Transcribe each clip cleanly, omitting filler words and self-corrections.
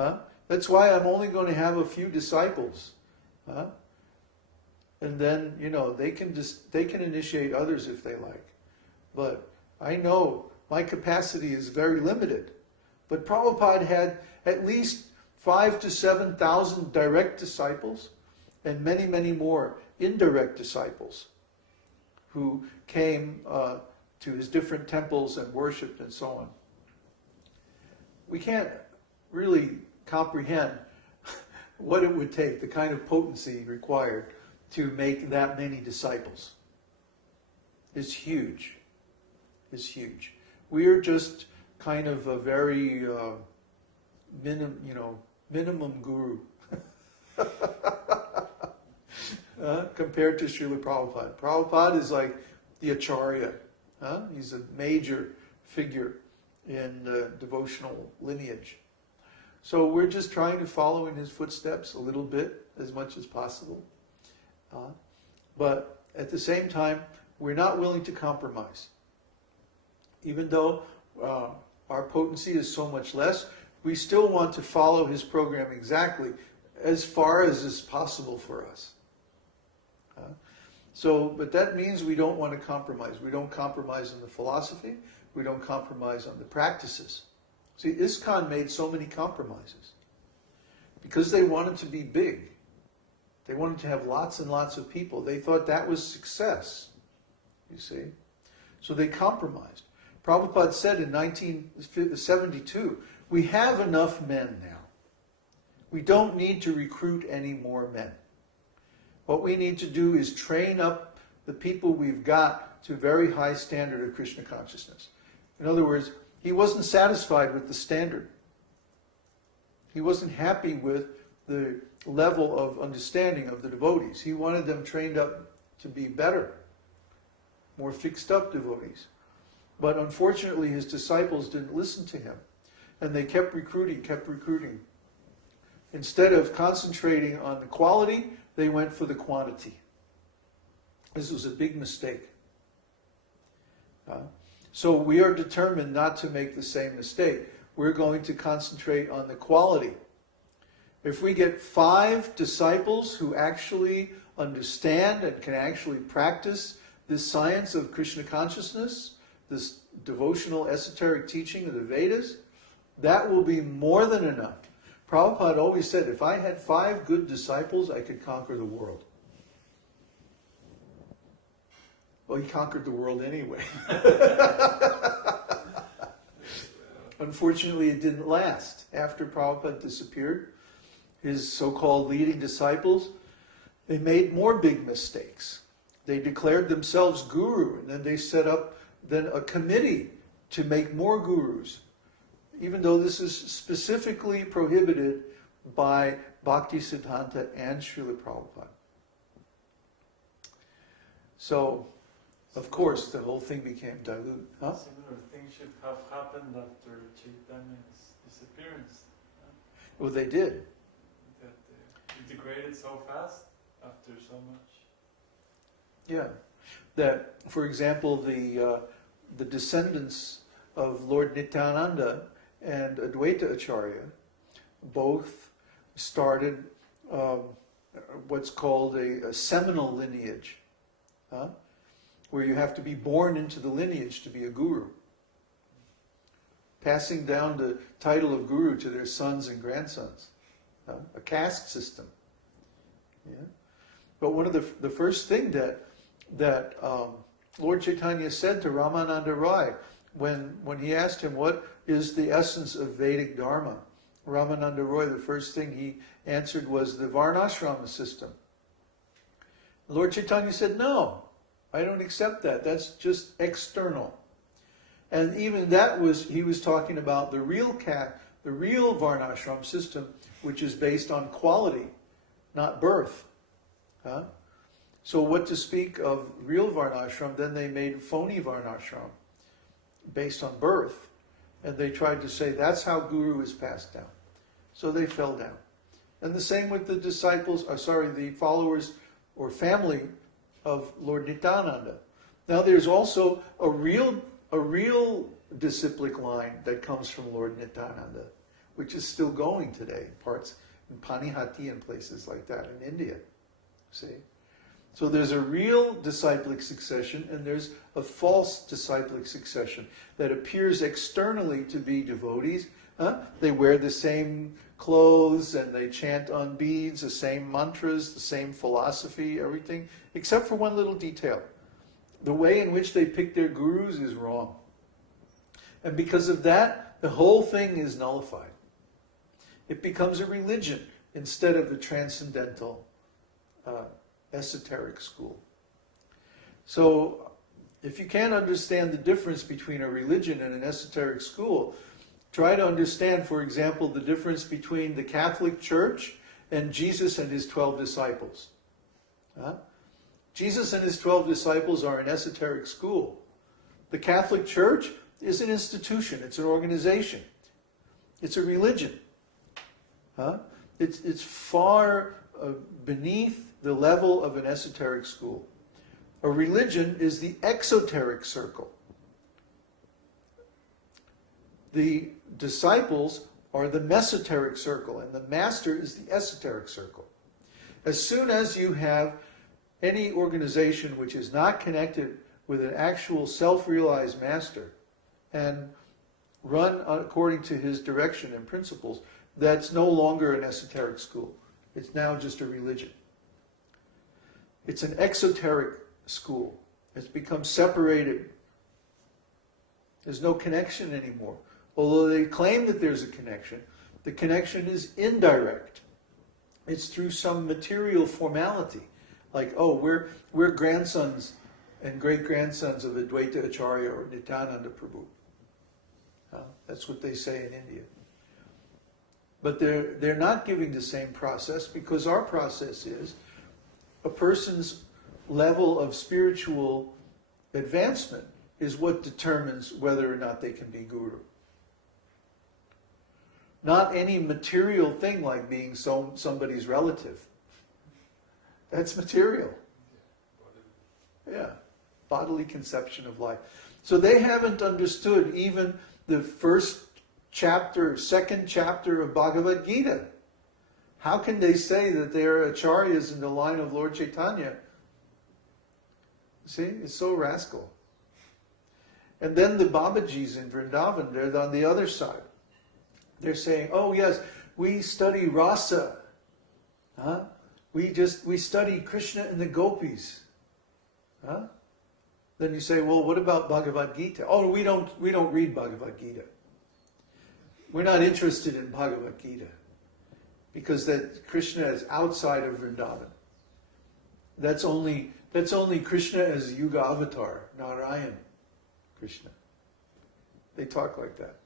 Huh? That's why I'm only going to have a few disciples. Huh? And then, they can initiate others if they like. But I know my capacity is very limited. But Prabhupada had at least 5,000 to 7,000 direct disciples and many, many more indirect disciples who came to his different temples and worshipped and so on. We can't really comprehend what it would take, the kind of potency required to make that many disciples. It's huge. It's huge. We are just kind of a very minimum guru compared to Srila Prabhupada. Prabhupada is like the Acharya. He's a major figure in the devotional lineage. So we're just trying to follow in his footsteps a little bit, as much as possible. But at the same time, we're not willing to compromise. Even though our potency is so much less, we still want to follow his program exactly as far as is possible for us. But that means we don't want to compromise. We don't compromise on the philosophy. We don't compromise on the practices. See, ISKCON made so many compromises because they wanted to be big. They wanted to have lots and lots of people. They thought that was success, you see. So they compromised. Prabhupada said in 1972, we have enough men now. We don't need to recruit any more men. What we need to do is train up the people we've got to a very high standard of Krishna consciousness. In other words, he wasn't satisfied with the standard. He wasn't happy with the level of understanding of the devotees. He wanted them trained up to be better, more fixed up devotees. But unfortunately, his disciples didn't listen to him. And they kept recruiting. Instead of concentrating on the quality, they went for the quantity. This was a big mistake. So we are determined not to make the same mistake. We're going to concentrate on the quality. If we get 5 disciples who actually understand and can actually practice this science of Krishna consciousness, this devotional esoteric teaching of the Vedas, that will be more than enough. Prabhupada always said, if I had 5 good disciples, I could conquer the world. Well, he conquered the world anyway. Unfortunately, it didn't last. After Prabhupada disappeared, his so-called leading disciples, they made more big mistakes. They declared themselves guru, and then they set up a committee to make more gurus, even though this is specifically prohibited by Bhakti Siddhanta and Srila Prabhupada. So, of course, the whole thing became dilute. Huh? Similar things should have happened after Chaitanya's disappearance. Well, they did. That it degraded so fast after so much. Yeah. That, for example, the descendants of Lord Nityananda and Advaita Acharya both started what's called a seminal lineage, where you have to be born into the lineage to be a guru, passing down the title of guru to their sons and grandsons, a caste system. Yeah? But one of the first thing that Lord Caitanya said to Ramananda Rai when he asked him what is the essence of Vedic Dharma, Ramananda Roy, the first thing he answered was the Varnashrama system. Lord Caitanya said, no, I don't accept that. That's just external. And even that he was talking about the real Varnashram system, which is based on quality, not birth. So what to speak of real Varnashram, then they made phony Varnashram based on birth. And they tried to say that's how Guru is passed down. So they fell down. And the same with the the followers or family of Lord Nityananda. Now there's also a real disciplic line that comes from Lord Nityananda, which is still going today in parts, in Panihati and places like that in India. See? So there's a real disciplic succession and there's a false disciplic succession that appears externally to be devotees. They wear the same clothes and they chant on beads, the same mantras, the same philosophy, everything, except for one little detail. The way in which they pick their gurus is wrong. And because of that, the whole thing is nullified. It becomes a religion instead of the transcendental, esoteric school. So, if you can't understand the difference between a religion and an esoteric school, try to understand, for example, the difference between the Catholic Church and Jesus and his 12 disciples. Jesus and his 12 disciples are an esoteric school. The Catholic Church is an institution, it's an organization, it's a religion. It's far beneath the level of an esoteric school. A religion is the exoteric circle. The disciples are the mesoteric circle, and the master is the esoteric circle. As soon as you have any organization which is not connected with an actual self-realized master and run according to his direction and principles, that's no longer an esoteric school. It's now just a religion. It's an exoteric school. It's become separated. There's no connection anymore. Although they claim that there's a connection, the connection is indirect. It's through some material formality. Like, oh, we're grandsons and great-grandsons of Advaita Acharya or Nityananda Prabhu. That's what they say in India. But they're not giving the same process, because our process is a person's level of spiritual advancement is what determines whether or not they can be guru. Not any material thing like being somebody's relative. That's material. Yeah, bodily conception of life. So they haven't understood even the first chapter, second chapter of Bhagavad Gita. How can they say that they're acharyas in the line of Lord Caitanya? See, it's so rascal. And then the Babajis in Vrindavan, they're on the other side. They're saying, oh yes, we study rasa. We study Krishna and the gopis. Then you say, well, what about Bhagavad Gita? Oh, we don't read Bhagavad Gita. We're not interested in Bhagavad Gita because that Krishna is outside of Vrindavan. That's only Krishna as Yuga Avatar, Narayan Krishna. They talk like that.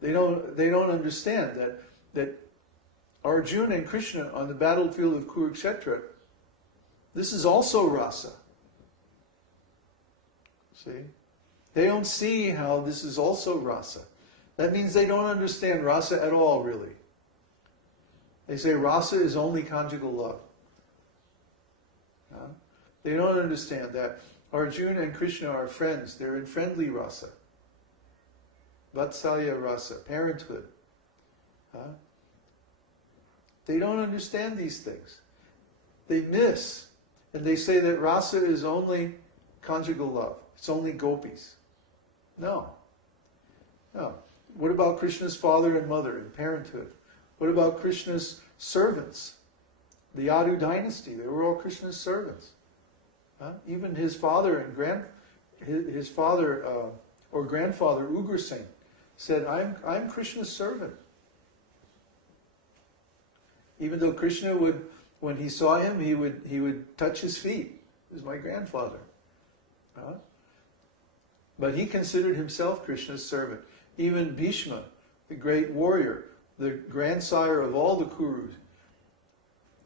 They don't understand that Arjuna and Krishna on the battlefield of Kurukshetra, this is also rasa. See? They don't see how this is also rasa. That means they don't understand rasa at all, really. They say rasa is only conjugal love. They don't understand that Arjuna and Krishna are friends. They're in friendly rasa. Vatsalya rasa, parenthood. They don't understand these things. They miss. And they say that rasa is only conjugal love. It's only gopis. No. What about Krishna's father and mother in parenthood? What about Krishna's servants? The Yadu dynasty, they were all Krishna's servants. Even his father and his father or grandfather Ugrasen said, I'm Krishna's servant. Even though Krishna would, when he saw him, he would touch his feet. He was my grandfather. But he considered himself Krishna's servant. Even Bhishma, the great warrior, the grandsire of all the Kurus,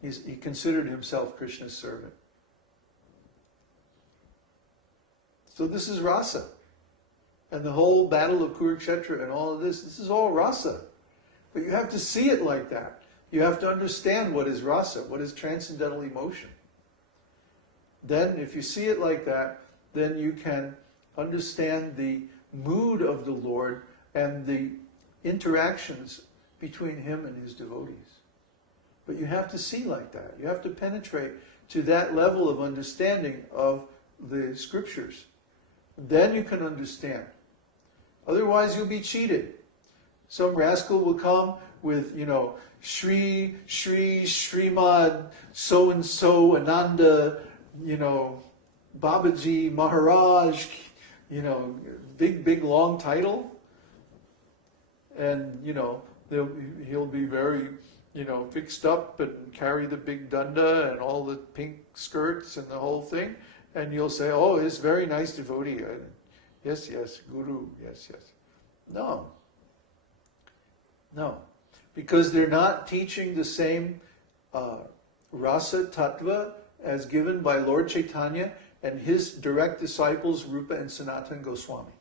he considered himself Krishna's servant. So this is rasa. And the whole battle of Kurukshetra and all of this is all rasa. But you have to see it like that. You have to understand what is rasa, what is transcendental emotion. Then, if you see it like that, then you can understand the mood of the Lord and the interactions between him and his devotees. But you have to see like that. You have to penetrate to that level of understanding of the scriptures. Then you can understand. Otherwise you'll be cheated. Some rascal will come with, Shri, Srimad, so-and-so, Ananda, Babaji, Maharaj, big long title. And, he'll be very, fixed up and carry the big danda and all the pink skirts and the whole thing. And you'll say, oh, it's very nice devotee. Yes, Guru, yes. No. Because they're not teaching the same rasa tattva as given by Lord Chaitanya and his direct disciples, Rupa and Sanatana Goswami.